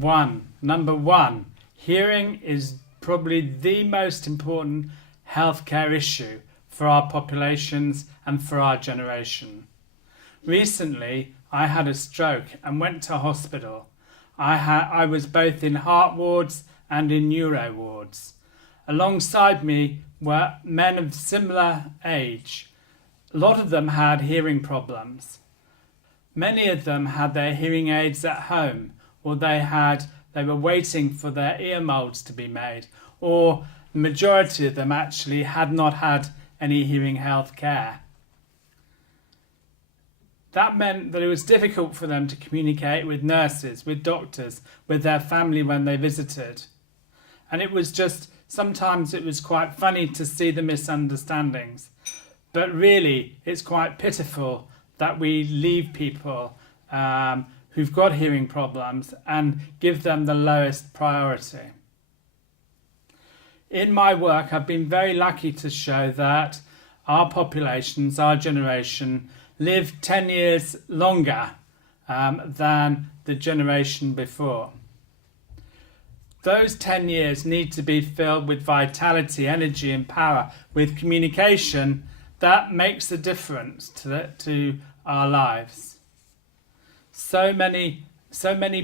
Number one, hearing is probably the most important healthcare issue for our populations and for our generation. Recently, I had a stroke and went to hospital. I was both in heart wards and in neuro wards. Alongside me were men of similar age. A lot of them had hearing problems. Many of them had their hearing aids at home, or they were waiting for their ear molds to be made, or the majority of them actually had not had any hearing health care. That meant that it was difficult for them to communicate with nurses, with doctors, with their family when they visited. And sometimes it was quite funny to see the misunderstandings. But really, it's quite pitiful that we leave people who've got hearing problems and give them the lowest priority. In my work, I've been very lucky to show that our populations, our generation, live 10 years longer than the generation before. Those 10 years need to be filled with vitality, energy and power, with communication that makes a difference to our lives. So many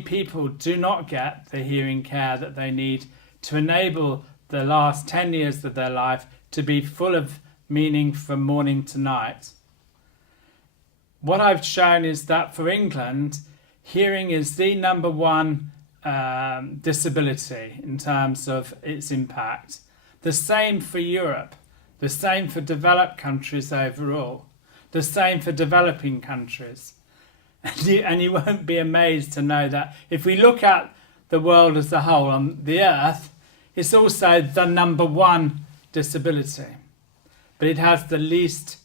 people do not get the hearing care that they need to enable the last 10 years of their life to be full of meaning from morning to night. What I've shown is that for England, hearing is the number one disability in terms of its impact. The same for Europe, the same for developed countries overall, the same for developing countries. And you won't be amazed to know that if we look at the world as a whole on the earth, it's also the number one disability. But it has the least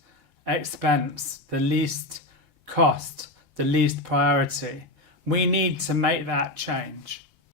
expense, the least cost, the least priority. We need to make that change.